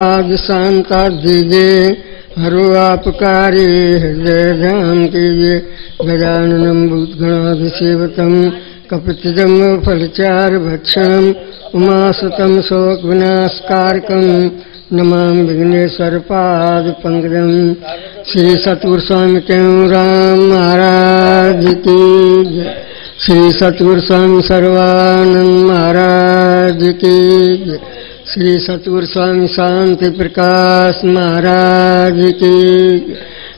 आज शांता दीजिए, हरो आपकारी हृदय ध्यान कीजिए। गजाननम भूतगणाभिसेवतम कपितजम फलचार भक्षणम उमासुतम शोक विनाशकारकम नमामि विघ्नेश्वर पाद पंकजम। श्री सतगुरु स्वामी राम महाराज की जय। श्री सतगुरु स्वामी सर्वानंद महाराज की जय। श्री सतगुरु स्वामी शांति प्रकाश महाराज की।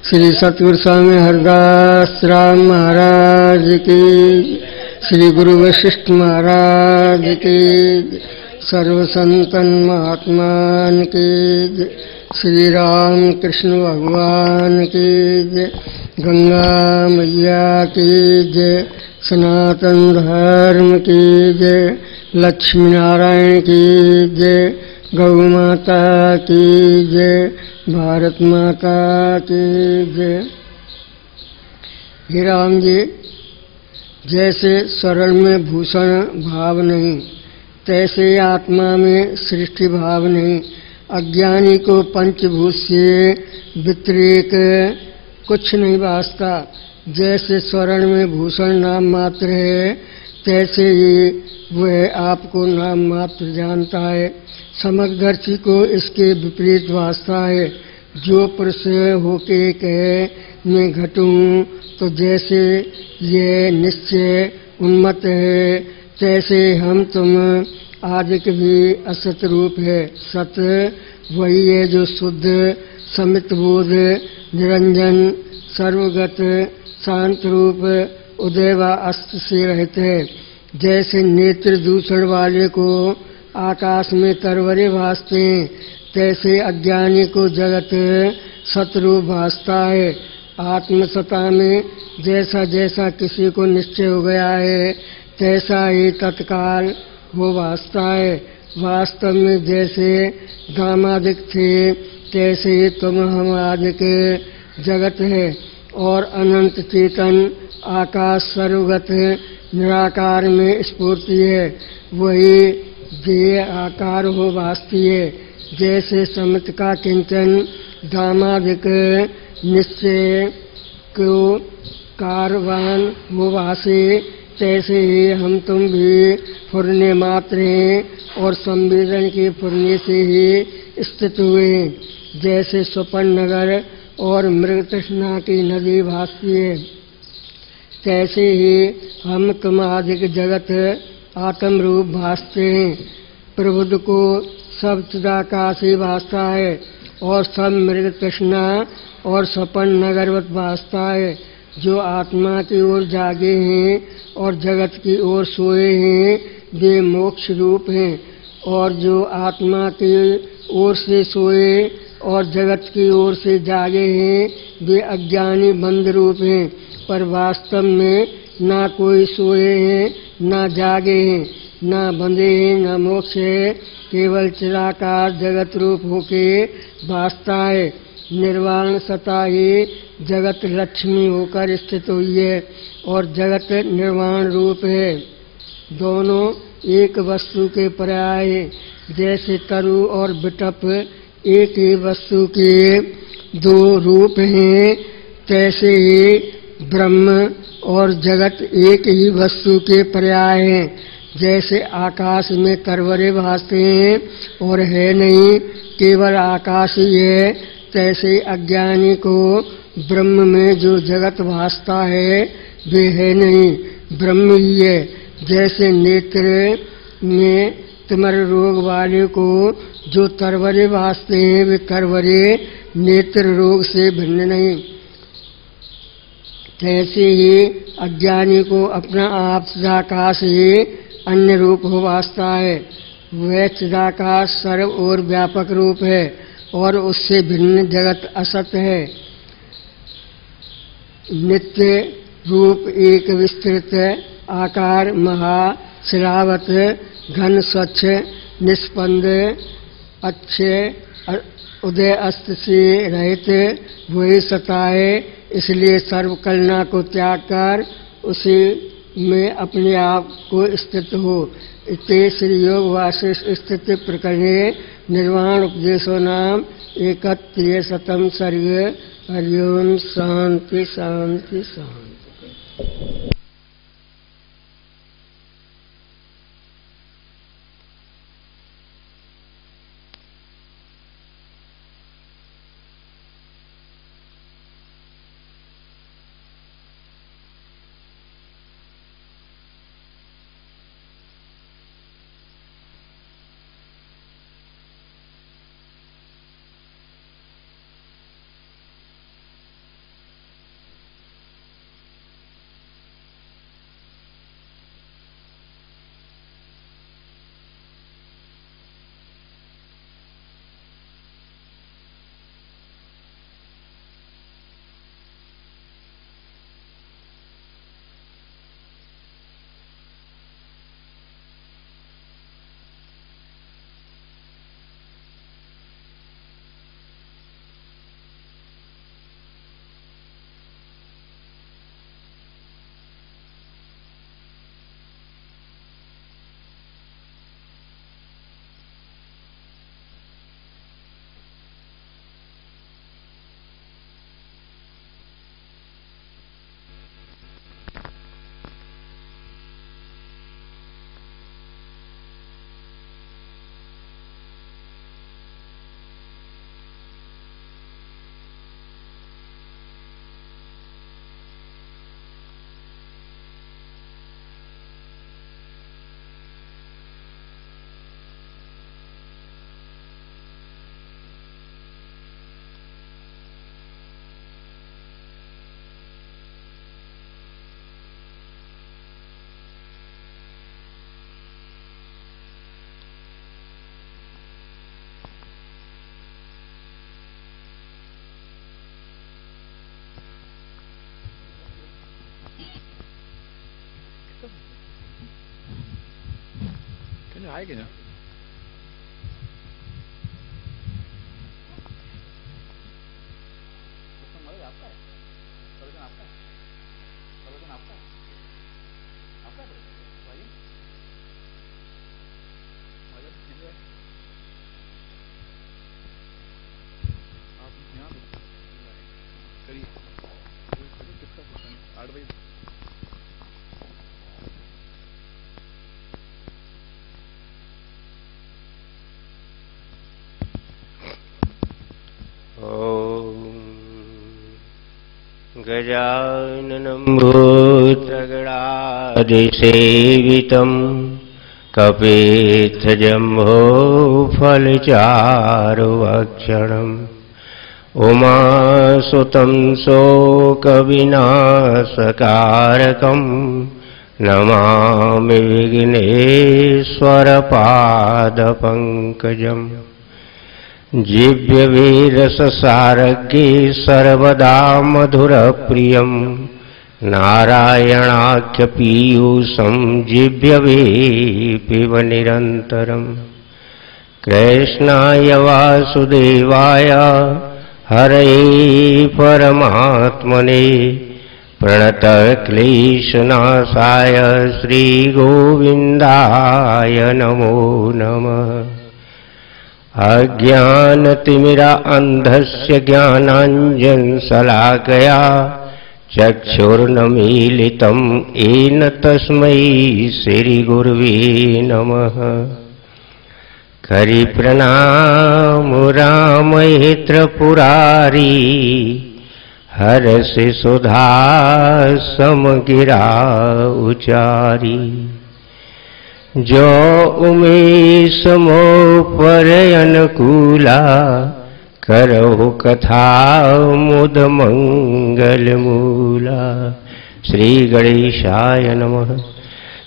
श्री सतगुरु स्वामी हरदास राम महाराज की। श्री गुरु वशिष्ठ महाराज की। सर्व संतन महात्मान की। श्री राम कृष्ण भगवान की जय। गंगा मैया की जय। सनातन धर्म की जय। लक्ष्मी नारायण की जय। गौ माता की जय। भारत माता की जय। हे राम जी, जैसे सरल में भूषण भाव नहीं, तैसे आत्मा में सृष्टि भाव नहीं। अज्ञानी को पंचभूत से व्यतिरेक कुछ नहीं वास्ता। जैसे स्वर्ण में भूषण नाम मात्र है, तैसे ही वह आपको नाम मात्र जानता है। समग्रदर्शी को इसके विपरीत वास्ता है। जो पुरुष होके कहे मैं घटूं, तो जैसे ये निश्चय उन्मत्त है, तैसे हम तुम आदिक भी असत रूप है। सत वही है जो शुद्ध समित बोध निरंजन सर्वगत शांत रूप उदय व अस्त से रहते हैं। जैसे नेत्र दूषण वाले को आकाश में तरवरे भासते हैं, तैसे अज्ञानी को जगत सतरूप भासता है। आत्मसत्ता में जैसा जैसा किसी को निश्चय हो गया है, तैसा ही तत्काल वो भासता है। वास्तव में जैसे दामादिक थे, तैसे ही तुम हम आदिक जगत है। और अनंत चेतन आकाश सर्वगत निराकार में स्फूर्ति है, वही देह आकार हो भासती है। जैसे समत का किंचन दामादिक निश्चय को कारवान हो भासे, तैसे ही हम तुम भी फुरने मात्र हैं और संवेदन के फुरने से ही स्थित हुए। जैसे स्वपन नगर और मृग तृष्णा की नदी भासती है, तैसे ही हम तुम आदिक जगत आत्म रूप भासते हैं। प्रबुद्ध को सब चिदाकाश ही भासता है और सब मृग तृष्णा और स्वपन नगरवत भासता है। जो आत्मा की ओर जागे हैं और जगत की ओर सोए हैं, वे मोक्ष रूप हैं। और जो आत्मा की ओर से सोए और जगत की ओर से जागे हैं, वे अज्ञानी बंध रूप हैं। पर वास्तव में ना कोई सोए हैं, ना जागे हैं, ना बंधे हैं, ना मोक्ष है। केवल चिराकार जगत रूप होके भासता है। निर्वाण सता ही जगत लक्ष्मी होकर स्थित हुई है और जगत निर्वाण रूप है। दोनों एक वस्तु के पर्याय हैं। जैसे तरु और बिटप एक ही वस्तु के दो रूप हैं, तैसे ही ब्रह्म और जगत एक ही वस्तु के पर्याय हैं। जैसे आकाश में तरवरे भासते हैं और है नहीं, केवल आकाश ही है, तैसे अज्ञानी को ब्रह्म में जो जगत भासता है, वे है नहीं, ब्रह्म ही है। जैसे नेत्र में तिमर रोग वाले को जो तरवरे भासते हैं, वे तरवरे नेत्र रोग से भिन्न नहीं। तैसे ही अज्ञानी को अपना आप चिदाकाश ही अन्य रूप हो भासता है। वह चिदाकाश सर्व और व्यापक रूप है और उससे भिन्न जगत असत है। नित्य रूप एक विस्तृत आकार महा शिरावत घन स्वच्छ निष्पंद अच्छे उदय अस्त से रहित वही सता है। इसलिए सर्व कलना को त्याग कर उसी में अपने आप को स्थित हो। इते श्री योग वासिष्ठ स्थिति प्रकरणे निर्वाण उपदेशो नाम 31 सर्गे। हरिओम। शांति शांति शांति। आएगी ना। गजाननं भूतगणादिसेवितं कपित्थजम्बोफलचारुभक्षणम् उमासुतं शोकविनाशकारकं नमामि विघ्नेश्वरपादपङ्कजम्। जिव्यवीरससारगे सर्वदा मधुरप्रियं नारायणाख्यपीयूषं जिव्यवे पिब निरन्तरम्। कृष्णाय वासुदेवाय हरये परमात्मने प्रणतक्लेशनाशाय श्रीगोविन्दाय नमो नमः। अज्ञानतिमिरा अन्धस्य ज्ञानाञ्जनशलाकया चक्षुर्नमीलितं येन तस्मै श्रीगुरवे नमः। करिप्रणामो रामहित्रपुरारी हरषि सुधा समगिरा उचारी। जो उमेश मो पर अनुकूला करहु कथा मुद मंगल मूला। श्री गणेशाय नमः।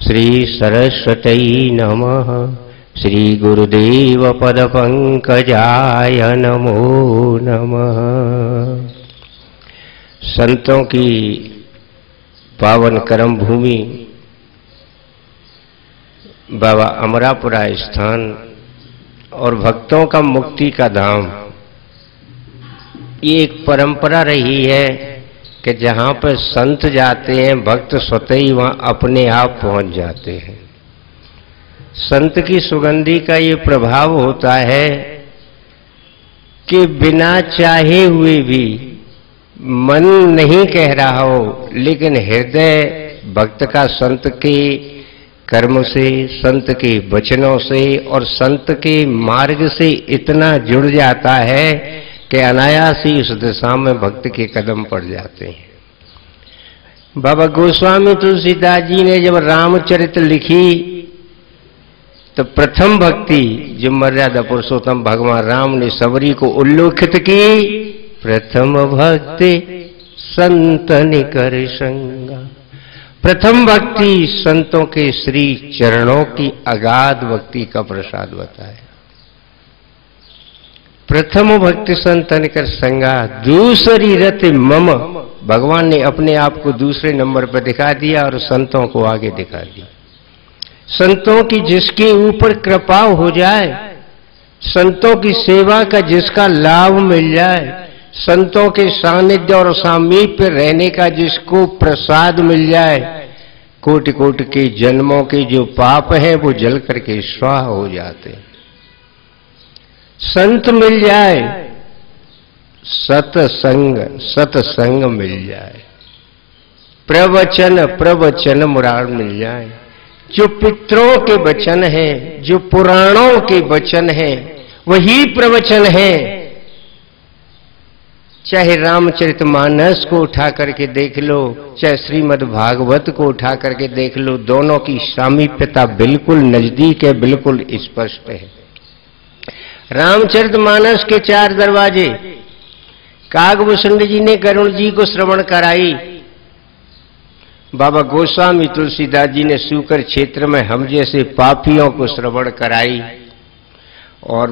श्री सरस्वती नमः। श्री गुरुदेव पद पंकजाय नमो नमः। संतों की पावन कर्म भूमि बाबा अमरापुरा स्थान और भक्तों का मुक्ति का धाम, ये एक परंपरा रही है कि जहाँ पर संत जाते हैं भक्त स्वतः ही वहाँ अपने आप पहुँच जाते हैं। संत की सुगंधी का ये प्रभाव होता है कि बिना चाहे हुए भी मन नहीं कह रहा हो, लेकिन हृदय भक्त का संत के कर्म से, संत के वचनों से और संत के मार्ग से इतना जुड़ जाता है कि अनायास ही उस दिशा में भक्त के कदम पड़ जाते हैं। बाबा गोस्वामी तुलसीदास जी ने जब रामचरित लिखी तो प्रथम भक्ति जो मर्यादा पुरुषोत्तम भगवान राम ने सबरी को उल्लेखित की, प्रथम भक्ति संतन कर संगा। प्रथम भक्ति संतों के श्री चरणों की अगाध भक्ति का प्रसाद बताया। प्रथम भक्ति संतन कर संगा, दूसरी रति मम। भगवान ने अपने आप को दूसरे नंबर पर दिखा दिया और संतों को आगे दिखा दिया। संतों की जिसके ऊपर कृपा हो जाए, संतों की सेवा का जिसका लाभ मिल जाए, संतों के सानिध्य और सामीप्य रहने का जिसको प्रसाद मिल जाए, कोटि कोटि के जन्मों के जो पाप हैं वो जल करके स्वाहा हो जाते। संत मिल जाए, सत्संग मिल जाए, प्रवचन मुरार मिल जाए, जो पितरों के वचन हैं, जो पुराणों के वचन हैं, वही प्रवचन है। चाहे रामचरितमानस को उठा करके देख लो, चाहे श्रीमद् भागवत को उठा करके देख लो, दोनों की सामीप्यता बिल्कुल नजदीक है, बिल्कुल स्पष्ट है। रामचरितमानस के 4 दरवाजे कागभूषण जी ने गरुड़ जी को श्रवण कराई, बाबा गोस्वामी तुलसीदास जी ने सूकर क्षेत्र में हम जैसे पापियों को श्रवण कराई, और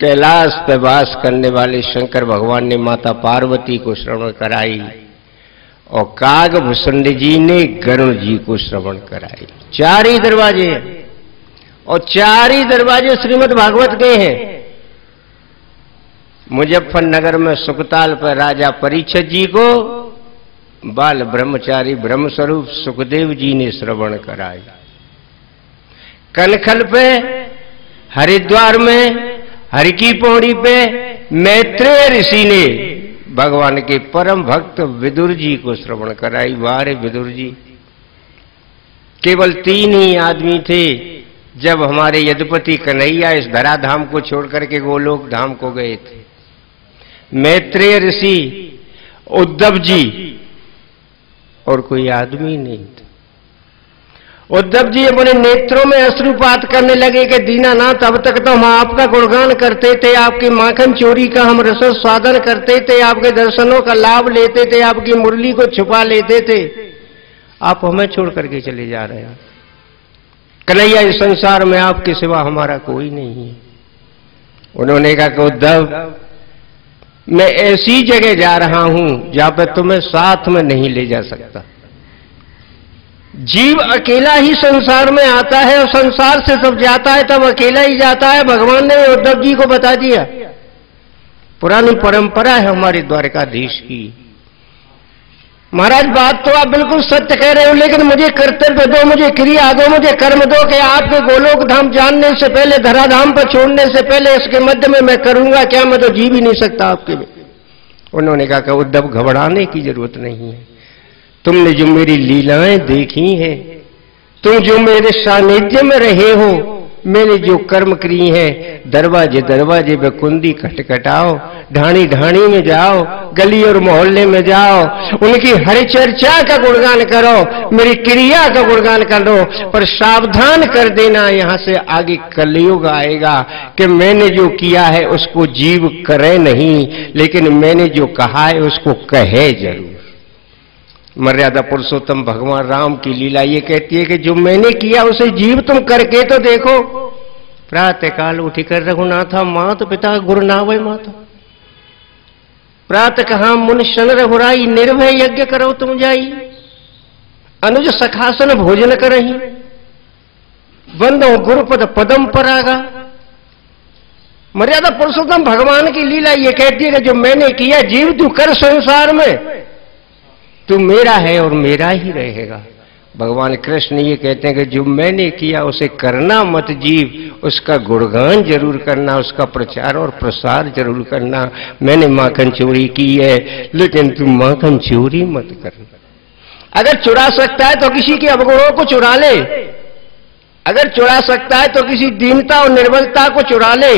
कैलाश पे वास करने वाले शंकर भगवान ने माता पार्वती को श्रवण कराई, और कागभूषण जी ने गरुड़ जी को श्रवण कराई। 4 ही दरवाजे हैं, और 4 ही दरवाजे श्रीमद् भागवत के हैं। मुजफ्फरनगर में सुकताल पर राजा परीक्षित जी को बाल ब्रह्मचारी ब्रह्मस्वरूप सुखदेव जी ने श्रवण कराई। कनखल पे, हरिद्वार में, हरि की पौड़ी पे मैत्रेय ऋषि ने भगवान के परम भक्त विदुर जी को श्रवण कराई। वारे विदुर जी, केवल 3 ही आदमी थे जब हमारे यदुपति कन्हैया इस धराधाम को छोड़ करके गोलोक धाम को गए थे। मैत्रेय ऋषि, उद्धव जी, और कोई आदमी नहीं था। उद्धव जी अपने नेत्रों में अश्रुपात करने लगे कि दीनानाथ, अब तक तो हम आपका गुणगान करते थे, आपकी माखन चोरी का हम रस स्वादन करते थे, आपके दर्शनों का लाभ लेते थे, आपकी मुरली को छुपा लेते थे, आप हमें छोड़ करके चले जा रहे हैं। कन्हैया, इस संसार में आपके सिवा हमारा कोई नहीं है। उन्होंने कहा कि उद्धव, मैं ऐसी जगह जा रहा हूं जहां पर तुम्हें साथ में नहीं ले जा सकता। जीव अकेला ही संसार में आता है और संसार से सब जाता है तब अकेला ही जाता है। भगवान ने उद्धव जी को बता दिया। पुरानी परंपरा है हमारे द्वारकाधीश की। महाराज, बात तो आप बिल्कुल सत्य कह रहे हो, लेकिन मुझे कर्तव्य दो, मुझे क्रिया दो, मुझे कर्म दो कि आपके गोलोक धाम जानने से पहले, धराधाम पर छोड़ने से पहले इसके मध्य में मैं करूंगा क्या? मैं तो जी भी नहीं सकता आपके में। उन्होंने कहा कि उद्धव, घबराने की जरूरत नहीं है। तुमने जो मेरी लीलाएं देखी हैं, तुम जो मेरे सानिध्य में रहे हो, मैंने जो कर्म किए हैं, दरवाजे दरवाजे पे कुंदी खटखटाओ, ढाणी ढाणी में जाओ, गली और मोहल्ले में जाओ, उनकी हरि चर्चा का गुणगान करो, मेरी क्रिया का गुणगान करो, पर सावधान कर देना, यहां से आगे कलयुग आएगा कि मैंने जो किया है उसको जीव करे नहीं, लेकिन मैंने जो कहा है उसको कहे जरूर। मर्यादा पुरुषोत्तम भगवान राम की लीला ये कहती है कि जो मैंने किया उसे जीव तुम करके तो देखो। प्रातः काल उठकर रघुनाथा मात पिता गुरु नावै माता, प्रातः कहा मुन शन रघुराई, निर्भय यज्ञ करो तुम जाई, अनुज सखासन भोजन करही, बंदो गुरुपद पदम परागा। मर्यादा पुरुषोत्तम भगवान की लीला ये कहती है कि जो मैंने किया जीव तू कर संसार में, तू मेरा है और मेरा ही रहेगा। भगवान कृष्ण ये कहते हैं कि जो मैंने किया उसे करना मत जीव, उसका गुणगान जरूर करना, उसका प्रचार और प्रसार जरूर करना। मैंने माखन चोरी की है, लेकिन तुम माखन चोरी मत करना। अगर चुरा सकता है तो किसी के अवगुणों को चुरा ले, अगर चुरा सकता है तो किसी दीनता और निर्बलता को चुरा ले,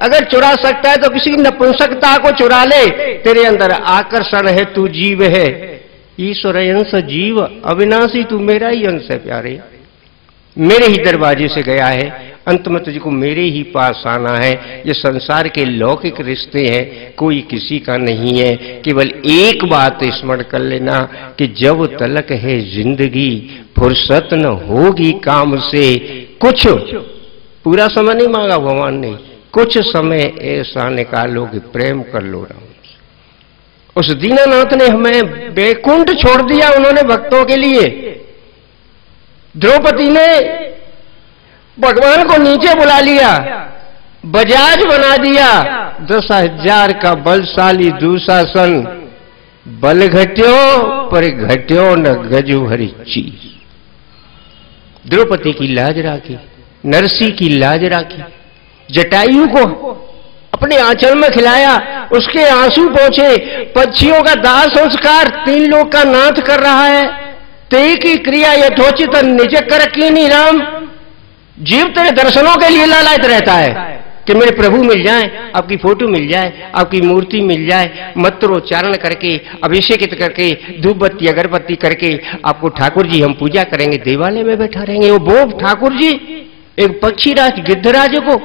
अगर चुरा सकता है तो किसी नपुंसकता को चुरा ले। तेरे अंदर आकर्षण है, तू जीव है, ईश्वर अंश जीव अविनाशी, तू मेरा ही अंश है प्यारे, मेरे ही दरवाजे से गया है, अंत में तुझको मेरे ही पास आना है। ये संसार के लौकिक रिश्ते हैं, कोई किसी का नहीं है। केवल एक बात स्मरण कर लेना कि जब तलक है जिंदगी फुर्सत न होगी काम से। कुछ पूरा समय नहीं मांगा भगवान ने, कुछ समय ऐसा निकालो कि प्रेम कर लो राम। उस दीनानाथ ने हमें बैकुंठ छोड़ दिया उन्होंने भक्तों के लिए। द्रौपदी ने भगवान को नीचे बुला लिया, बजाज बना दिया, 10,000 का बलशाली दुशासन, बल घट्यो पर घट्यो न गजु हरी चीज। द्रौपदी की लाज राखी, नरसी की लाज राखी, जटायु को अपने आंचल में खिलाया, उसके आंसू पहुंचे, पक्षियों का दाह संस्कार 3 लोग का नाथ कर रहा है। ते की क्रिया यथोचित निज कर कीनी राम। जीव तेरे दर्शनों के लिए लालायित रहता है कि मेरे प्रभु मिल जाए, आपकी फोटो मिल जाए, आपकी मूर्ति मिल जाए। मंत्रोच्चारण करके, अभिषेकित करके, धूप बत्ती अगरबत्ती करके आपको ठाकुर जी हम पूजा करेंगे, देवालय में बैठा रहेंगे। वो बोब ठाकुर जी एक पक्षीराज गिद्धराज को।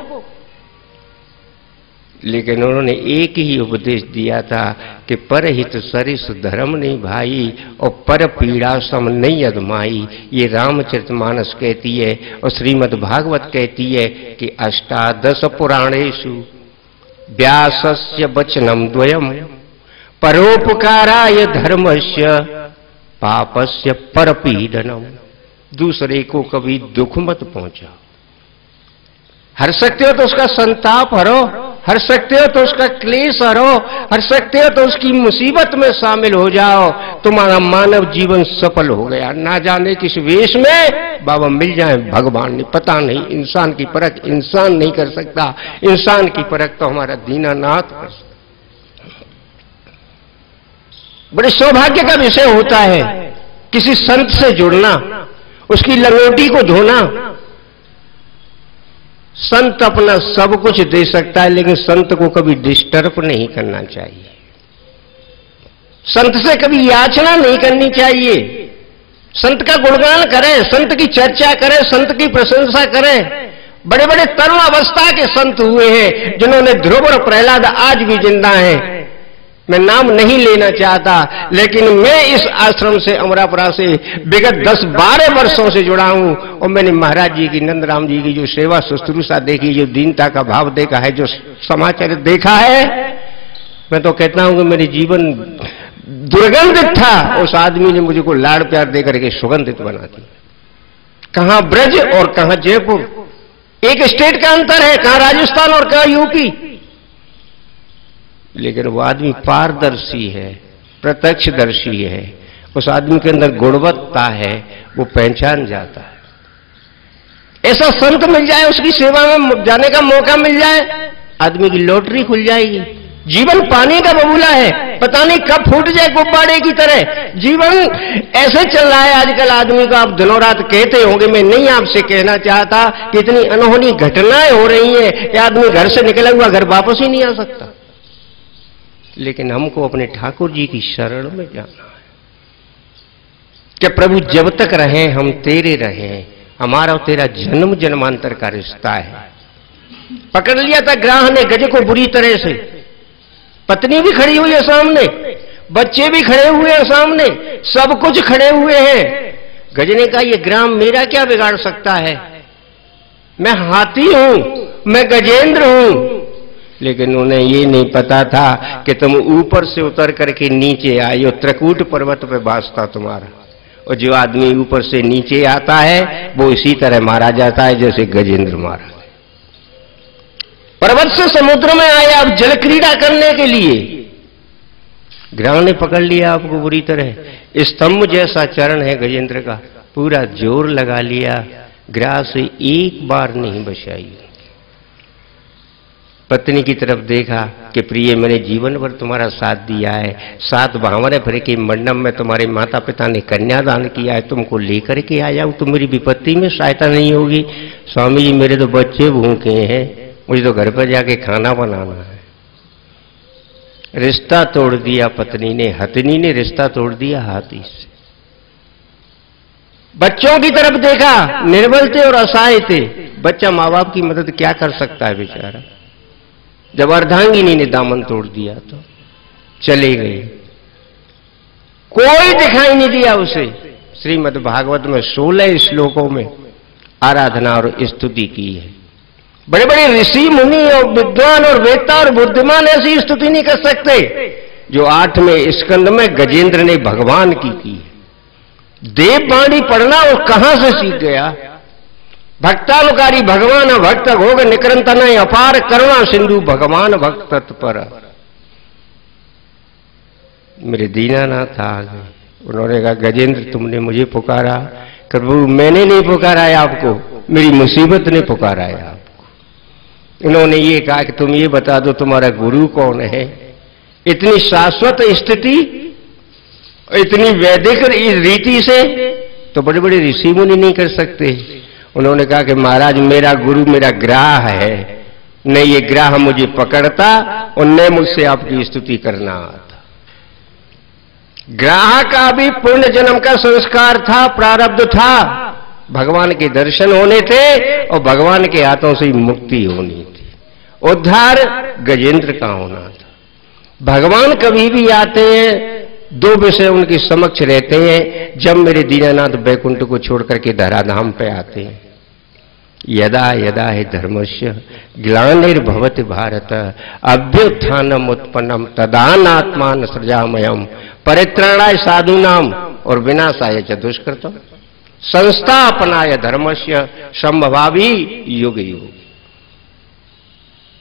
लेकिन उन्होंने एक ही उपदेश दिया था कि परहित सरिस धर्म नहीं भाई और पर पीड़ा सम नहीं अदमाई। ये रामचरितमानस कहती है और श्रीमद् भागवत कहती है कि अष्टादश पुराणेषु व्यासस्य वचनम द्वयम परोपकाराय धर्मस्य पापस्य परपीडनम। दूसरे को कभी दुख मत पहुंचाओ। हर सकते हो तो उसका संताप हरो, हर सकते हो तो उसका क्लेश हरो, हर सकते हो तो उसकी मुसीबत में शामिल हो जाओ। तुम्हारा मानव जीवन सफल हो गया। ना जाने किस वेश में बाबा मिल जाए भगवान नहीं, पता नहीं। इंसान की परख इंसान नहीं कर सकता, इंसान की परख तो हमारा दीनानाथ कर सकता। बड़े सौभाग्य का विषय होता है किसी संत से जुड़ना, उसकी लंगोटी को धोना। संत अपना सब कुछ दे सकता है, लेकिन संत को कभी डिस्टर्ब नहीं करना चाहिए, संत से कभी याचना नहीं करनी चाहिए। संत का गुणगान करें, संत की चर्चा करें, संत की प्रशंसा करें। बड़े बड़े तरुण अवस्था के संत हुए हैं जिन्होंने ध्रुव और प्रहलाद आज भी जिंदा हैं। मैं नाम नहीं लेना चाहता, लेकिन मैं इस आश्रम से, अमरापुरा से विगत 10-12 वर्षों से जुड़ा हूं और मैंने महाराज जी की, नंदराम जी की जो सेवा शुश्रूषा देखी, जो दीनता का भाव देखा है, जो समाचार देखा है, मैं तो कहता हूं कि मेरे जीवन दुर्गंधित था। उस आदमी ने मुझे को लाड़ प्यार देकर के सुगंधित बना दिया। कहां ब्रज और कहां जयपुर, एक स्टेट का अंतर है, कहां राजस्थान और कहां यूपी। लेकिन वो आदमी पारदर्शी है, प्रत्यक्षदर्शी है। उस आदमी के अंदर गुणवत्ता है, वो पहचान जाता है। ऐसा संत मिल जाए, उसकी सेवा में जाने का मौका मिल जाए, आदमी की लॉटरी खुल जाएगी। जीवन पानी का बबूला है, पता नहीं कब फूट जाए गुब्बारे की तरह। जीवन ऐसे चल रहा है आजकल आदमी को। आप दिनों रात कहते होंगे, मैं नहीं आपसे कहना चाहता कि इतनी अनहोनी घटनाएं हो रही हैं कि आदमी घर से निकला हुआ घर वापस ही नहीं आ सकता। लेकिन हमको अपने ठाकुर जी की शरण में जाना है कि प्रभु जब तक रहें हम तेरे रहें। हमारा और तेरा जन्म जन्मांतर का रिश्ता है। पकड़ लिया था ग्राह ने गज को बुरी तरह से। पत्नी भी खड़ी हुई है सामने, बच्चे भी खड़े हुए हैं सामने, सब कुछ खड़े हुए हैं। गज ने कहा, ये ग्राम मेरा क्या बिगाड़ सकता है, मैं हाथी हूं, मैं गजेंद्र हूं। लेकिन उन्हें ये नहीं पता था कि तुम ऊपर से उतर करके नीचे आए हो। त्रिकूट पर्वत पे वास था तुम्हारा। और जो आदमी ऊपर से नीचे आता है वो इसी तरह मारा जाता है जैसे गजेंद्र मारा। पर्वत से समुद्र में आए आप जल क्रीड़ा करने के लिए, ग्रह ने पकड़ लिया आपको बुरी तरह। स्तंभ जैसा चरण है गजेंद्र का, पूरा जोर लगा लिया, ग्राह से एक बार नहीं बचाई। पत्नी की तरफ देखा कि प्रिय, मैंने जीवन भर तुम्हारा साथ दिया है, 7 भांवरे भरे के मंडप में तुम्हारे माता पिता ने कन्यादान किया है, तुमको लेकर के आया हूं, तो मेरी विपत्ति में सहायता नहीं होगी? स्वामी जी, मेरे तो बच्चे भूखे हैं, मुझे तो घर पर जाके खाना बनाना है। रिश्ता तोड़ दिया पत्नी ने, हथनी ने रिश्ता तोड़ दिया हाथी से। बच्चों की तरफ देखा, निर्बल थे और असहाय थे। बच्चा माँ बाप की मदद क्या कर सकता है बेचारा? जब अर्धांगिनी ने दामन तोड़ दिया तो चले गए, कोई दिखाई नहीं दिया उसे। श्रीमद् भागवत में 16 श्लोकों में आराधना और स्तुति की है। बड़े बड़े ऋषि मुनि और विद्वान और वेता और बुद्धिमान ऐसी स्तुति नहीं कर सकते जो 8वें स्कंद में गजेंद्र ने भगवान की है। देववाणी पढ़ना वो कहां से सीख गया? भक्तानुकारी भगवान भक्त भोग निकरंतन अपार करुणा सिंधु भगवान भक्त तत्पर। मेरे दीनानाथ आ गए, उन्होंने कहा गजेंद्र तुमने मुझे पुकारा? प्रभु मैंने नहीं पुकारा है आपको, मेरी मुसीबत ने पुकारा है आपको। उन्होंने ये कहा कि तुम ये बता दो तुम्हारा गुरु कौन है? इतनी शाश्वत स्थिति, इतनी वैदिक रीति से तो बड़े बड़े ऋषि मुनि नहीं कर सकते। उन्होंने कहा कि महाराज मेरा गुरु मेरा ग्राह है, न ये ग्राह मुझे पकड़ता और न मुझसे आपकी स्तुति करना आता। ग्राह का भी पूर्ण जन्म का संस्कार था, प्रारब्ध था, भगवान के दर्शन होने थे और भगवान के हाथों से मुक्ति होनी थी, उद्धार गजेंद्र का होना था। भगवान कभी भी आते हैं, 2 विषय उनके समक्ष रहते हैं जब मेरे दीनानाथ बैकुंठ को छोड़ करके धराधाम पे आते हैं। यदा यदा ही धर्मस्य ग्लानिर्भवति भारत अभ्युत्थानम उत्पन्नम तदानात्मान सृजामयम परित्राणाय साधूनाम और विनाशाय च दुष्कृतम संस्थापनाय धर्मस्य संभवामि युग युग।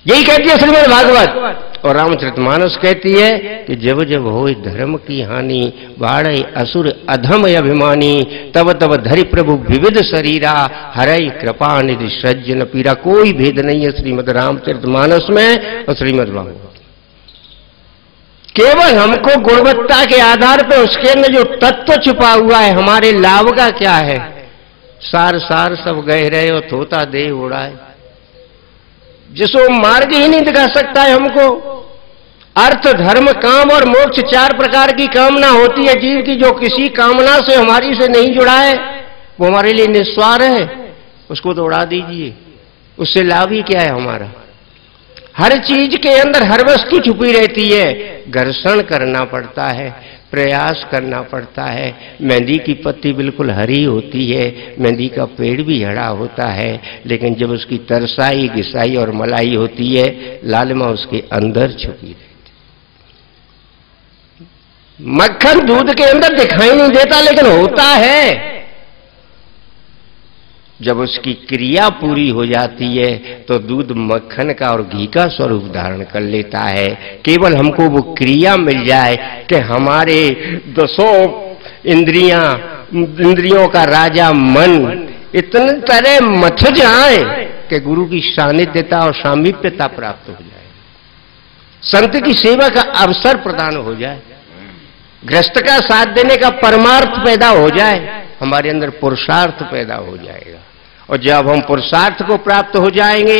यही कहती है श्रीमद् भागवत। और रामचरितमानस कहती है कि जब जब होए धर्म की हानि बाढ़े असुर अधम अभिमानी तब तब धरि प्रभु विविध शरीरा हरई कृपा निधि सज्जन पीरा। कोई भेद नहीं है श्रीमद् रामचरितमानस में और श्रीमद् भागवत। केवल हमको गुणवत्ता के आधार पर उसके अंदर जो तत्व छुपा हुआ है, हमारे लाभ का क्या है? सार सार सब गह रहे हो, थोता दे उड़ाए, जिसको मार्ग ही नहीं दिखा सकता है हमको। अर्थ धर्म काम और मोक्ष 4 प्रकार की कामना होती है जीव की। जो किसी कामना से हमारी से नहीं जुड़ा है वो हमारे लिए निस्वार है, उसको तो उड़ा दीजिए, उससे लाभ ही क्या है हमारा? हर चीज के अंदर हर वस्तु छुपी रहती है, घर्षण करना पड़ता है, प्रयास करना पड़ता है। मेहंदी की पत्ती बिल्कुल हरी होती है, मेहंदी का पेड़ भी हरा होता है, लेकिन जब उसकी तरसाई घिसाई और मलाई होती है, लालिमा उसके अंदर छुपी रहती। मक्खन दूध के अंदर दिखाई नहीं देता लेकिन होता है। जब उसकी क्रिया पूरी हो जाती है तो दूध मक्खन का और घी का स्वरूप धारण कर लेता है। केवल हमको वो क्रिया मिल जाए कि हमारे 10 इंद्रियों का राजा मन इतने तरह मथ जाए कि गुरु की सानिध्यता और सामीप्यता प्राप्त हो जाए, संत की सेवा का अवसर प्रदान हो जाए, गृहस्थ का साथ देने का परमार्थ पैदा हो जाए, हमारे अंदर पुरुषार्थ पैदा हो जाएगा। और जब हम पुरुषार्थ को प्राप्त हो जाएंगे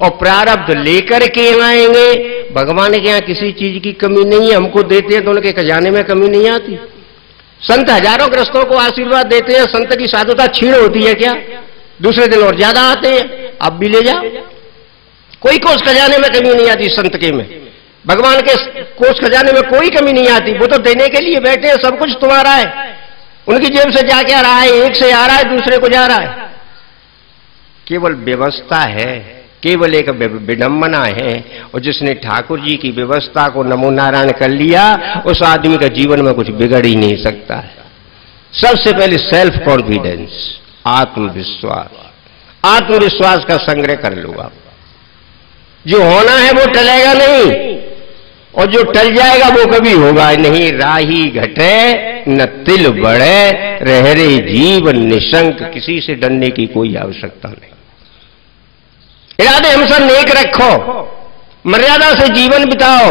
और प्रारब्ध लेकर के आएंगे, भगवान के यहाँ किसी चीज की कमी नहीं है। हमको देते हैं तो उनके खजाने में कमी नहीं आती। संत हजारों ग्रस्तों को आशीर्वाद देते हैं, संत की साधुता छीण होती है क्या? दूसरे दिन और ज्यादा आते हैं, आप भी ले जाओ। कोई कोष खजाने में कमी नहीं आती संत के में, भगवान के कोष खजाने में कोई कमी नहीं आती। वो तो देने के लिए बैठे हैं, सब कुछ तुम्हारा है। उनकी जेब से जा क्या रहा है? एक से आ रहा है, दूसरे को जा रहा है। केवल व्यवस्था है, केवल एक विडंबना है। और जिसने ठाकुर जी की व्यवस्था को नमो नारायण कर लिया, उस आदमी का जीवन में कुछ बिगड़ ही नहीं सकता है। सबसे पहले सेल्फ कॉन्फिडेंस, आत्मविश्वास, आत्मविश्वास का संग्रह कर लो आप। जो होना है वो टलेगा नहीं और जो टल जाएगा वो कभी होगा नहीं। राही घटे न तिल बढ़े, रह रे जीवन निशंक, किसी से डरने की कोई आवश्यकता नहीं। इरादे हमेशा नेक रखो, मर्यादा से जीवन बिताओ,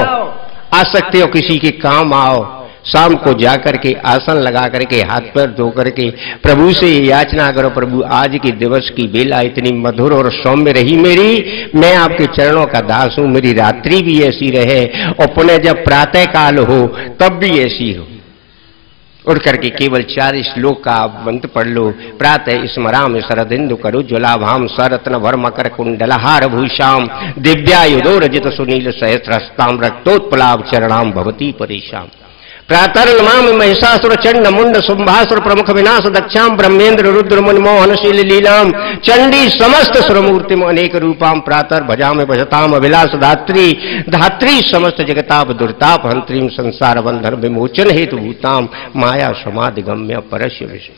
आ सकते हो किसी के काम आओ। शाम को जाकर के आसन लगा करके हाथ पैर धो करके प्रभु से याचना करो, प्रभु आज के दिवस की बेला इतनी मधुर और सौम्य रही मेरी, मैं आपके चरणों का दास हूं, मेरी रात्रि भी ऐसी रहे और पुनः जब प्रातः काल हो तब भी ऐसी हो। उठ करके केवल 4 श्लोक का आप मंत्र पढ़ लो। प्रातः स्मराम शरदिंदु करु ज्वलाभाम सरत्न भर मकर कुंडलहार भूषाम दिव्यायुधो रजित सुनील सहस्रस्ताम रक्तोत्पलाभ चरणाम भवती परेशान। प्रातर्नमाम महिषासुर चंड मुंड शुंभासुर प्रमुख विनाश दक्षाम ब्रह्मेंद्र रुद्र मनमोहनशील लीलाम चंडी समस्त सुरमूर्तिम अनेक रूपाम प्रातर भजाम भजताम अभिलाष धात्री धात्री समस्त जगताप दुर्ताप हंत्रीम संसार बंधन विमोचन हेतु भूताम माया समाधि गम्य परस्य विषय।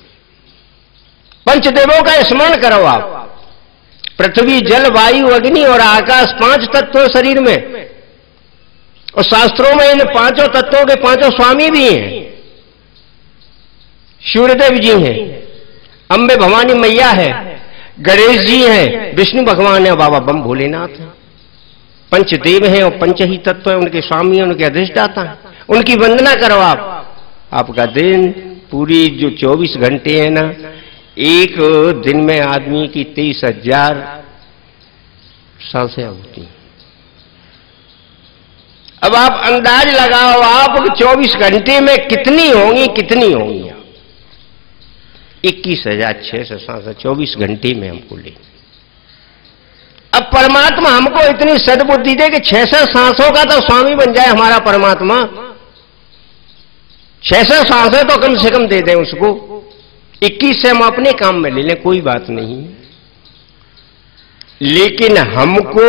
पंचदेवों का स्मरण करो आप। पृथ्वी जल वायु अग्नि और आकाश 5 तत्व शरीर में, और शास्त्रों में इन 5 तत्वों के 5 स्वामी भी हैं। सूर्यदेव जी हैं, अंबे भवानी मैया है, गणेश जी हैं, विष्णु भगवान है, बाबा बम भोलेनाथ है। पंचदेव हैं और 5 ही तत्व हैं, उनके स्वामी हैं, उनके अधिष्ठाता हैं। उनकी वंदना करो आप। आपका दिन पूरी जो 24 घंटे है ना, एक दिन में आदमी की 23,000 सांसें होती हैं। अब आप अंदाज लगाओ आप 24 घंटे में कितनी होंगी 21,600 24 घंटे में हमको ले। अब परमात्मा हमको इतनी सद्बुद्धि दे कि 600 सांसों का तो स्वामी बन जाए हमारा परमात्मा। 600 सांसें तो कम से कम दे दें उसको, 21 से हम अपने काम में ले लें, कोई बात नहीं। लेकिन हमको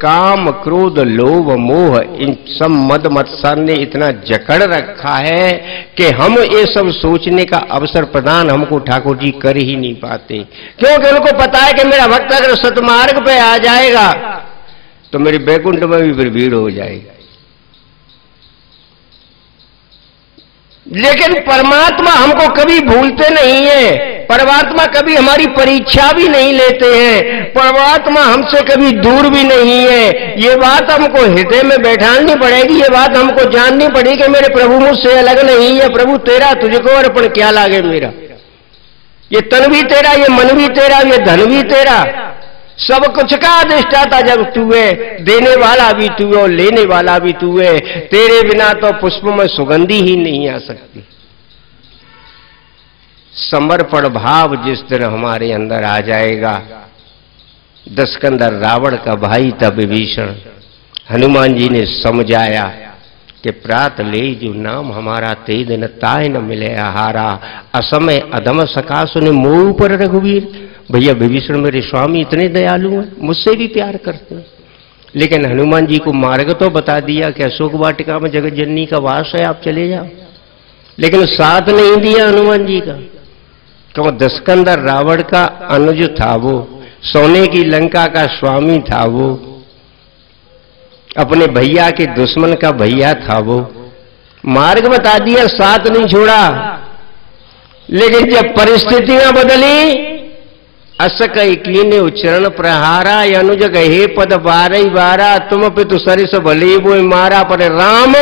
काम क्रोध लोभ मोह इन सब मद मत्सर ने इतना जकड़ रखा है कि हम ये सब सोचने का अवसर प्रदान हमको ठाकुर जी कर ही नहीं पाते। क्योंकि उनको पता है कि मेरा भक्त अगर सतमार्ग पे आ जाएगा तो मेरे बैकुंठ में भी फिर भीड़ हो जाएगी। लेकिन परमात्मा हमको कभी भूलते नहीं है, परमात्मा कभी हमारी परीक्षा भी नहीं लेते हैं, परमात्मा हमसे कभी दूर भी नहीं है। ये बात हमको हृदय में बैठानी पड़ेगी, ये बात हमको जाननी पड़ेगी कि मेरे प्रभु मुझसे अलग नहीं है। प्रभु तेरा तुझको अर्पण क्या लागे मेरा, ये तन भी तेरा, ये मन भी तेरा, ये धन भी तेरा, सब कुछ का अधिष्ठाता जब तू है, देने वाला भी तू है और लेने वाला भी तू है। तेरे बिना तो पुष्प में सुगंधी ही नहीं आ सकती। समर्पण भाव जिस दिन हमारे अंदर आ जाएगा, दशकंदर रावण का भाई था विभीषण, हनुमान जी ने समझाया कि प्रात ले जो नाम हमारा ते दिन ताय न मिले आहारा, असमय अधम सका सुने मोह पर रघुवीर। भैया विभीषण मेरे स्वामी इतने दयालु हैं, मुझसे भी प्यार करते हैं। लेकिन हनुमान जी को मार्ग तो बता दिया कि अशोक वाटिका में जगत जननी का वास है, आप चले जाओ, लेकिन साथ नहीं दिया हनुमान जी का। तो दशकंदर रावण का अनुज था वो, सोने की लंका का स्वामी था वो, अपने भैया के दुश्मन का भैया था वो, मार्ग बता दिया, साथ नहीं छोड़ा। लेकिन जब परिस्थितियां बदली, असक कीने उच्चरण प्रहारा, अनुज गहे पद 12 तुम पितु सरिस भले वो मारा, पर राम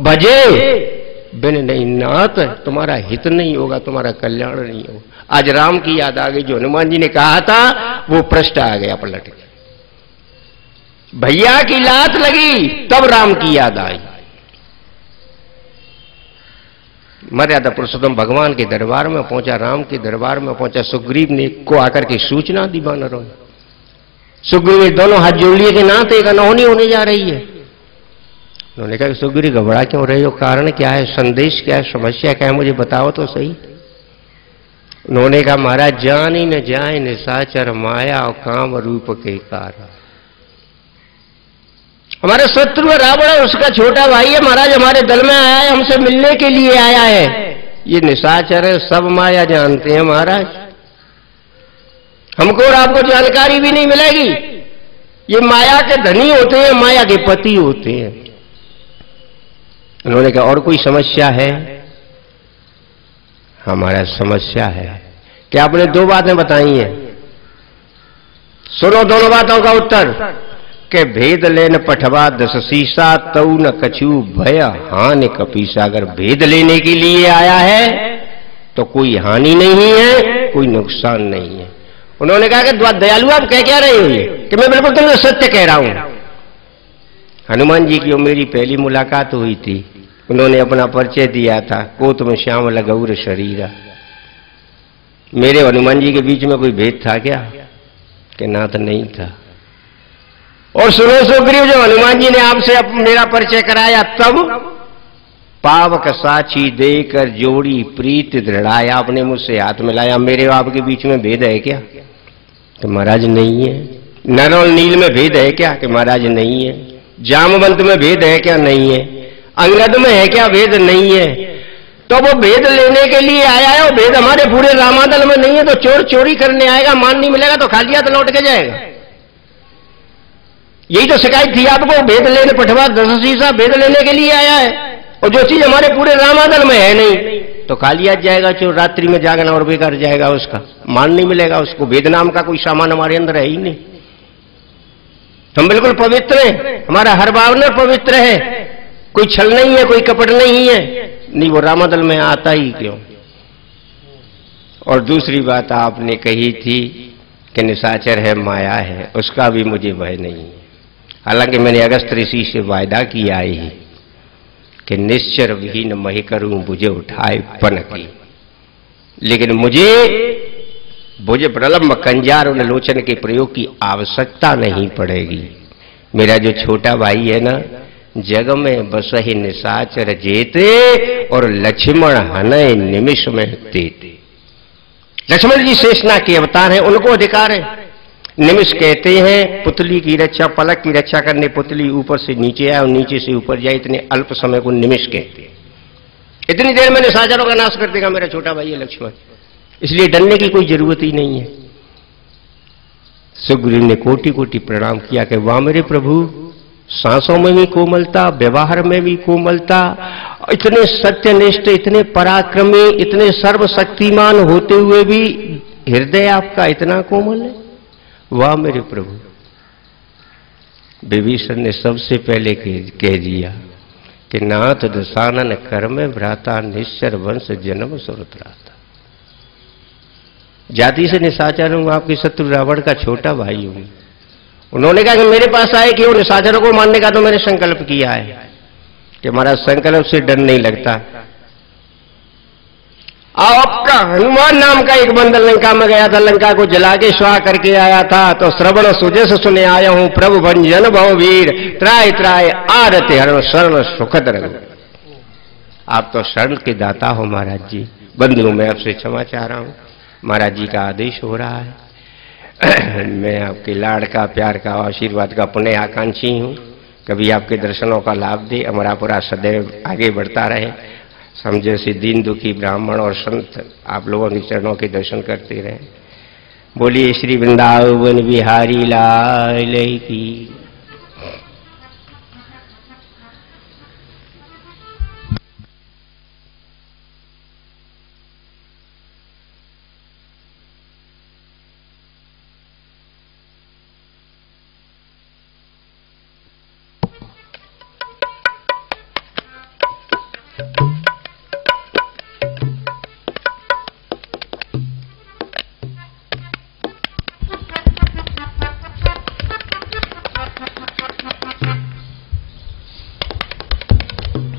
भजे बिन नहीं नाथ, तुम्हारा हित नहीं होगा, तुम्हारा कल्याण नहीं होगा। आज राम की याद आ गई, जो हनुमान जी ने कहा था वो पृष्ठ आ गया पलट के। भैया की लात लगी तब राम की याद आई। मर्यादा पुरुषोत्तम भगवान के दरबार में पहुंचा, राम के दरबार में पहुंचा। सुग्रीव ने को आकर के सूचना दी वानरों ने। सुग्रीव ने दोनों हाथ जोड़ लिए कि नाथ एक अनहोनी होने जा रही है। उन्होंने कहा सुग्रीव घबरा क्यों रहे हो, कारण क्या है, संदेश क्या है, समस्या क्या है, मुझे बताओ तो सही। उन्होंने कहा महाराज जान ही न जाए निशाचर माया और काम रूप के कारण। हमारे शत्रु रावण है, उसका छोटा भाई है महाराज, हमारे दल में आया है, हमसे मिलने के लिए आया है। ये निशाचर है, सब माया जानते हैं महाराज, हमको और आपको जानकारी भी नहीं मिलेगी। ये माया के धनी होते हैं, माया के पति होते हैं। उन्होंने कहा और कोई समस्या है? हमारा समस्या है कि आपने 2 बातें बताई हैं, सुनो दोनों बातों का उत्तर। कि भेद लेन पठवा 10 शीशा तऊ न कछु भय हानि कपीसा। अगर भेद लेने के लिए आया है तो कोई हानि नहीं है, कोई नुकसान नहीं है। उन्होंने कहा कि दयालु आप कह क्या रहे हो ये? कि मैं बिल्कुल तुमसे सत्य कह रहा हूं। हनुमान जी की और मेरी पहली मुलाकात हुई थी। उन्होंने अपना परिचय दिया था, कोत में श्याम लगौर शरीरा। मेरे हनुमान जी के बीच में कोई भेद था क्या? कि ना तो नहीं था। और सुनो सुग्रीव, जब हनुमान जी ने आपसे मेरा परिचय कराया तब पावक साची देकर जोड़ी प्रीत दृढ़ाया। आपने मुझसे हाथ मिलाया। मेरे आपके बीच में भेद है क्या? तो महाराज नहीं है। नर और नील में भेद है क्या? कि महाराज नहीं है। जामवंत में भेद है क्या? नहीं है। अंगद में है क्या भेद? नहीं है। तो वो भेद लेने के लिए आया है, और भेद हमारे पूरे रामादल में नहीं है। तो चोर चोरी करने आएगा, मान नहीं मिलेगा तो खाली हाथ लौट के जाएगा। यही तो शिकायत थी आपको। भेद लेने पठवा 10 शीशा, भेद लेने के लिए आया है, और जो चीज हमारे पूरे रामादल में है नहीं तो खाली हाथ जाएगा चोर। रात्रि में जागना और बेकार जाएगा, उसका मान नहीं मिलेगा उसको। भेद नाम का कोई सामान हमारे अंदर है ही नहीं। हम बिल्कुल पवित्र हैं, हमारा हर भावना पवित्र है, कोई छल नहीं है, कोई कपट नहीं है। नहीं, वो रामादल में आता ही क्यों? और दूसरी बात आपने कही थी कि निशाचर है, माया है, उसका भी मुझे भय नहीं है। हालांकि मैंने अगस्त ऋषि से वायदा किया ही कि निश्चर विहीन मही करूं बुझे उठाए पन की। लेकिन मुझे भुज प्रलंब कंजार उन लोचन के प्रयोग की आवश्यकता नहीं पड़ेगी। मेरा जो छोटा भाई है ना, जग में बसहि निशाचर जेते और लक्ष्मण हनय निमिष में तेते। लक्ष्मण जी शेषनाग के अवतार हैं, उनको अधिकार है। निमिष कहते हैं पुतली की रक्षा, पलक की रक्षा करने। पुतली ऊपर से नीचे आए और नीचे से ऊपर जाए, इतने अल्प समय को निमिष कहते हैं। इतनी देर में निशाचरों का नाश कर देगा मेरा छोटा भाई है लक्ष्मण। इसलिए डरने की कोई जरूरत ही नहीं है। सुग्रीव ने कोटि कोटि प्रणाम किया कि वाह मेरे प्रभु, सांसों में भी कोमलता, व्यवहार में भी कोमलता, इतने सत्यनिष्ठ, इतने पराक्रमी, इतने सर्वशक्तिमान होते हुए भी हृदय आपका इतना कोमल है। वाह मेरे प्रभु। विभीषण ने सबसे पहले कह दिया कि नाथ दशानन कर में भ्राता निश्चर वंश जन्म सुरत्राता। जाति से निशाचर हूं, आपके शत्रु रावण का छोटा भाई हूं। उन्होंने कहा कि मेरे पास आए कि वो निशाचरों को मारने का तो मैंने संकल्प किया है कि हमारा संकल्प से डर नहीं लगता। आपका हनुमान नाम का एक बंदर लंका में गया था, लंका को जला के स्वाह करके आया था। तो श्रवण सुजस सुने आया हूं प्रभु भंजन भववीर, त्राय त्राय आरते हरण शरण सुखद रघु। आप तो शरण के दाता हो महाराज जी। बंधुओं मैं आपसे क्षमा चाह रहा हूं, महाराज जी का आदेश हो रहा है। मैं आपके लाड़ का, प्यार का, आशीर्वाद का पुण्य आकांक्षी हूं। कभी आपके दर्शनों का लाभ दे, अमरापुरा सदैव आगे बढ़ता रहे। हम जैसे दीन दुखी ब्राह्मण और संत आप लोगों के चरणों के दर्शन करते रहे। बोलिए श्री वृंदावन बिहारी लाल की।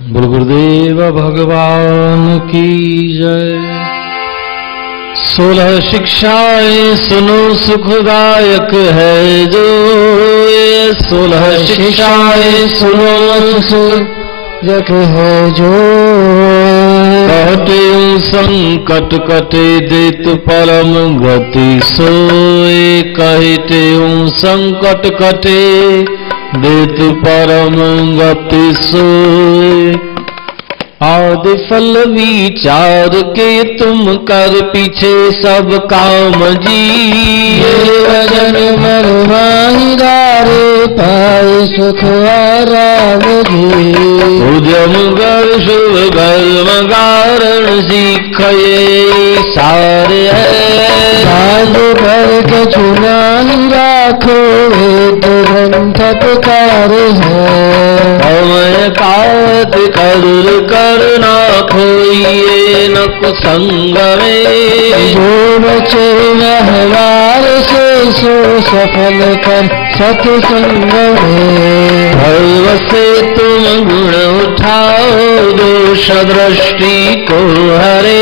गुरुदेव भगवान की जय। 16 शिक्षाएं सुनो सुखदायक है जो, ये 16 शिक्षाएं सुनो सुखदायक है जो। कटे संकट कटे देत परम गति सोए, कहते संकट कटे देत परम गति सोए। आदि फल विचार के तुम कर पीछे सब काम जी, वचन मन माहिरारे पाए सुख आराम जी। परम गर शुभ कर्म कारण सीखये सारे है। साधु वर्ग चुनाई राखो वेद ग्रंथ पुकार है। अमय कात करुर करना खोइए न कुसंग में। जो बचे व्यवहार से सो सफल कर सत्संग में। भव से तुम गुण उठाओ दोष दृष्टि को हरे।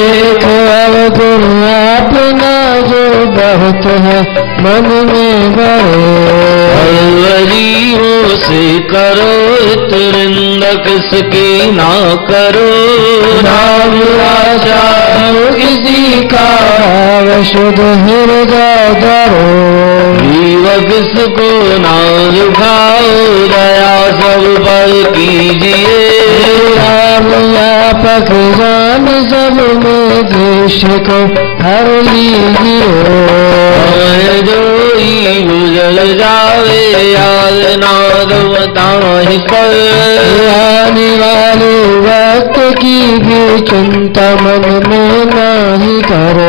एक अवगुण अपना जो बहुत है मन में बड़े। जीवों से करो तुरिंद किसकी ना करो। नाम आशा किसी का भाव शुद्ध हृदय धरो। जीव किसको ना दुखाओ दया सब पर कीजिए। राम व्यापक जान सब में देश को हर लीजिए। जो गुजर जावे याद नाद बताहि कर। आने वाले वक्त की भी चिंता मन में नहीं करो।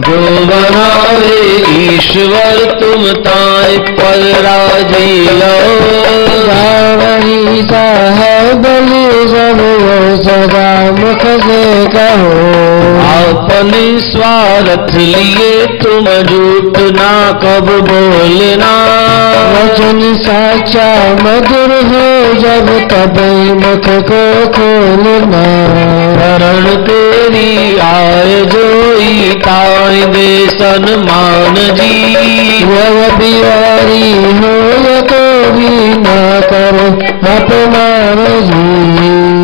जो बनावे ईश्वर तुम ताय पर राजी लो। वही साहब बलि सब सदा मुख से कहो। अपने स्वार्थ लिए तुम झूठ ना कब बोलना। वचन साचा मधुर हो जब तब मुख को खोलना। शरण तेरी आय जोई ताय दे सन्मान जी। वह बिहारी हो तो भी ना करो अपमान जी।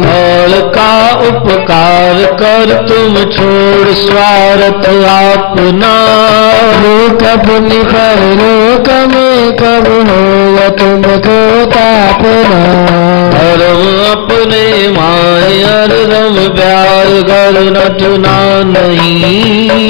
और का उपकार कर तुम छोड़ स्वार्थ अपना। लोक अपनी पर लोक में कब हो तुमको तापना। धर्म अपने माय हरदम प्यार कर नटना नहीं।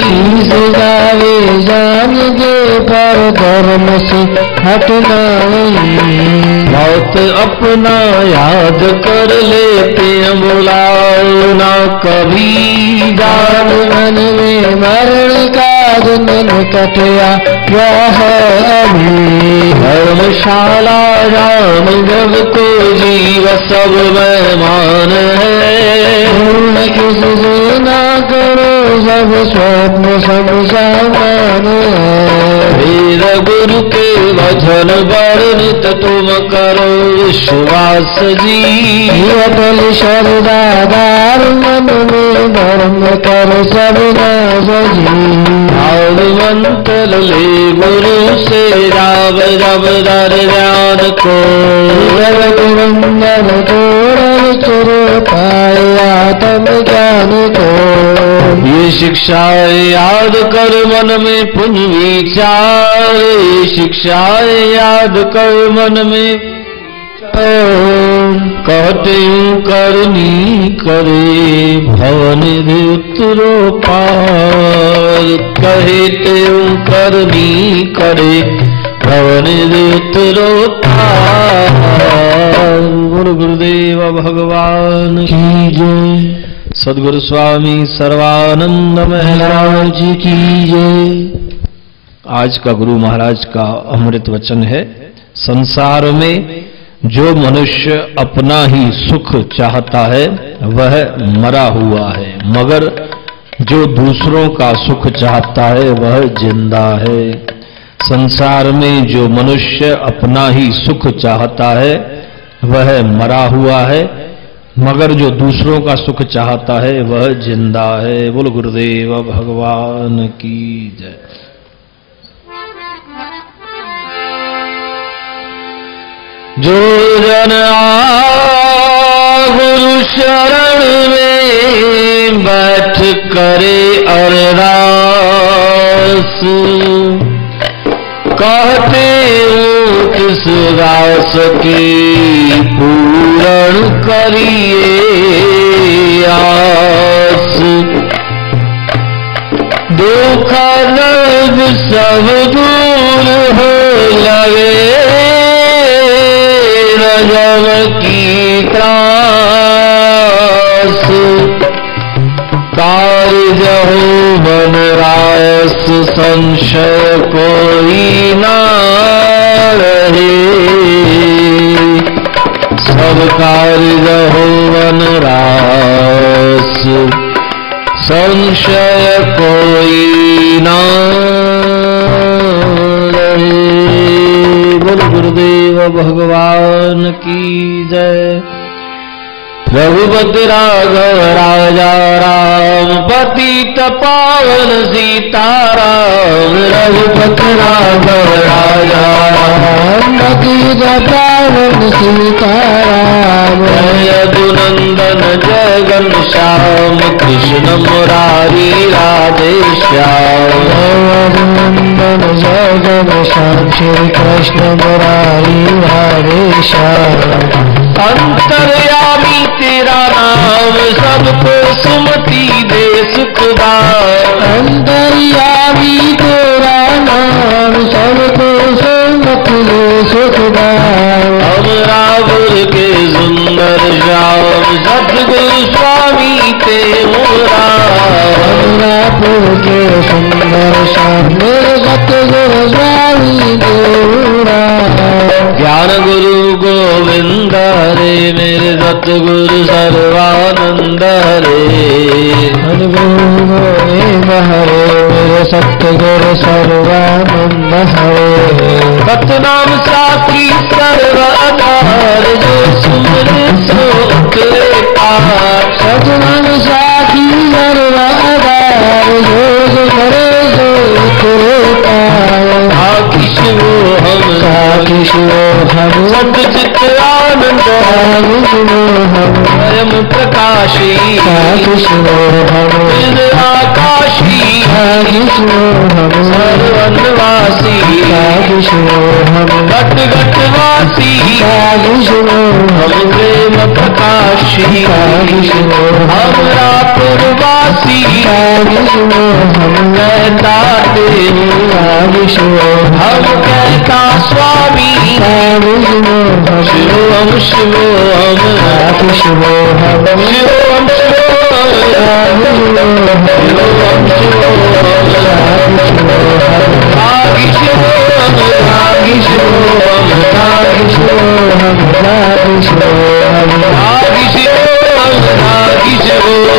शीश जावे जान दे पर धर्म से हटना नहीं। मौत अपना याद कर लेते बुलाओ ना कभी। जान मन में मरण का दिन कटया वह अभी। धर्मशाला राम जब को जीव सब मेहमान है। पूर्ण किससे ना करो सब स्वप्न सब सामान है। वेद गुरु के वचन वर्णित तुम करो विश्वास जी। अटल श्रद्धादार मन में धर्म कर सब नाश जी। और मंत्र ले गुरु से राव जब दर ज्ञान को। वंदन तोड़ चुर पाए आत्म ज्ञान को। ये शिक्षाएं याद कर मन में पुण्य विचार। ये शिक्षाएं याद कर मन में कहते करनी करे भवन उतरो पार। कहते करनी करे भवन उतरो पार। गुरु गुरुदेव भगवान की जय। सद्गुरु स्वामी सर्वानंद महाराज की जय। आज का गुरु महाराज का अमृत वचन है। संसार में जो मनुष्य अपना ही सुख चाहता है वह मरा हुआ है, मगर जो दूसरों का सुख चाहता है वह जिंदा है। संसार में जो मनुष्य अपना ही सुख चाहता है वह मरा हुआ है, मगर जो दूसरों का सुख चाहता है वह जिंदा है। बोल गुरुदेव भगवान की जय। जो जन गुरु शरण में बैठ करे अरदास। कहते हो किस दास की पूर्ण करिए आस। दुख दर्द सब दूर हो लगे धर्म की त्रास, कार्य हो वनरास, संशय कोई ना रहे। सब कार्य हो वनरास, संशय कोई ना रहे। बोल गुरुदेव भगवान की जय। रघुपति राघव राजा राम, पतित पावन सीताराम। रघुपति राघव राजा राम, पतित पावन सीताराम। यदुनंदन जय घनश्याम, कृष्ण मुरारी राधे श्याम। यदुनंदन जय घनश्याम, श्री कृष्ण मुरारी राधे श्याम। अंतर्यामी तेरा नाम, सबको सुमति दे सुखदान। अंतर्यामी तेरा नाम, सबको सुमति दे सुखदान। अमरापुर के सुंदर श्याम, सतगुरु स्वामी ते मोरा। अमरापुर के सुंदर श्याम, सतगुरु स्वामी ते मोरा। ज्ञान गुरु गोविंद हरे, मेरे सतगुरु सर्वानंद हरे। गुरु गोविंद हरे, मेरे सतगुरु सर्वानंद हरे। सतनाम साखी सर्वाधार, जो सुमरे सो उतरे पार। सतनाम साखी सर्वाधार, जो सुमरे सो उतरे पार। साखी शिवो हम, साखी शिवो हम, सतचित आनंद स्वयं प्रकाशी। साखी शिवो हम, आकाशी। साखी शिवो हम, सर्वनवासी। साखी शिवो हम, घट घटवासी। साखी शिवो हम, प्रेम प्रकाशी। साखी शिवो हम, रापुरवासी। साखी शिवो हम, कहता देव। साखी शिवो हम, कहता स्वामी। साखी शिवो हम, शिवोम शिवोम। साखी शिवो हम, शिवोम शिवोम। शिवोम शिवोम। साखी शिवोम, साखी शिवोम। साखी शिवोम, साखी शिवोम। साखी शिवोम, साखी शिवोम। साखी शिवोम, साखी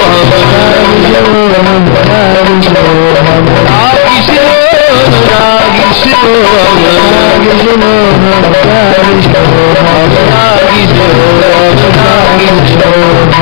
शिवोम। साखी शिवोम, साखी शिवोम। साखी शिवोम, साखी शिवोम। साखी शिवोम।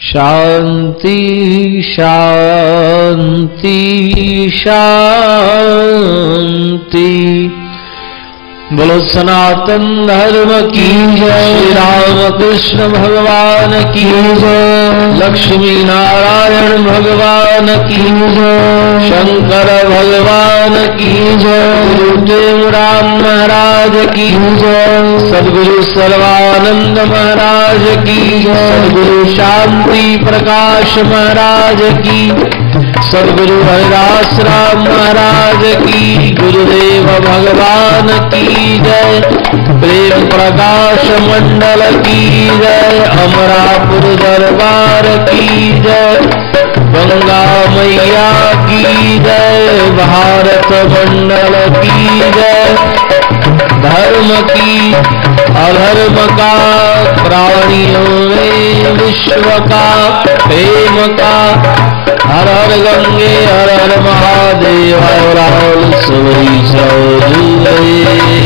शांति शांति शांति। बोलो सनातन धर्म की जय। श्री राम कृष्ण भगवान की जय। लक्ष्मी नारायण भगवान की जय। शंकर भगवान की जय। गुरुदेव राम महाराज की जय। सद्गुरु सर्वानंद महाराज की जय। सद्गुरु शांति प्रकाश महाराज की। सद्गुरु हरिदास राम महाराज की। गुरुदेव भगवान की जय। प्रेम प्रकाश मंडल की जय। अमरापुर दरबार की जय। गंगा मैया की जय। भारत मंडल की जय। धर्म की अधर्म का, प्राणियों में विश्व का, प्रेम का हर हर गंगे हर हर महादेव राहुल सबई चौधरी।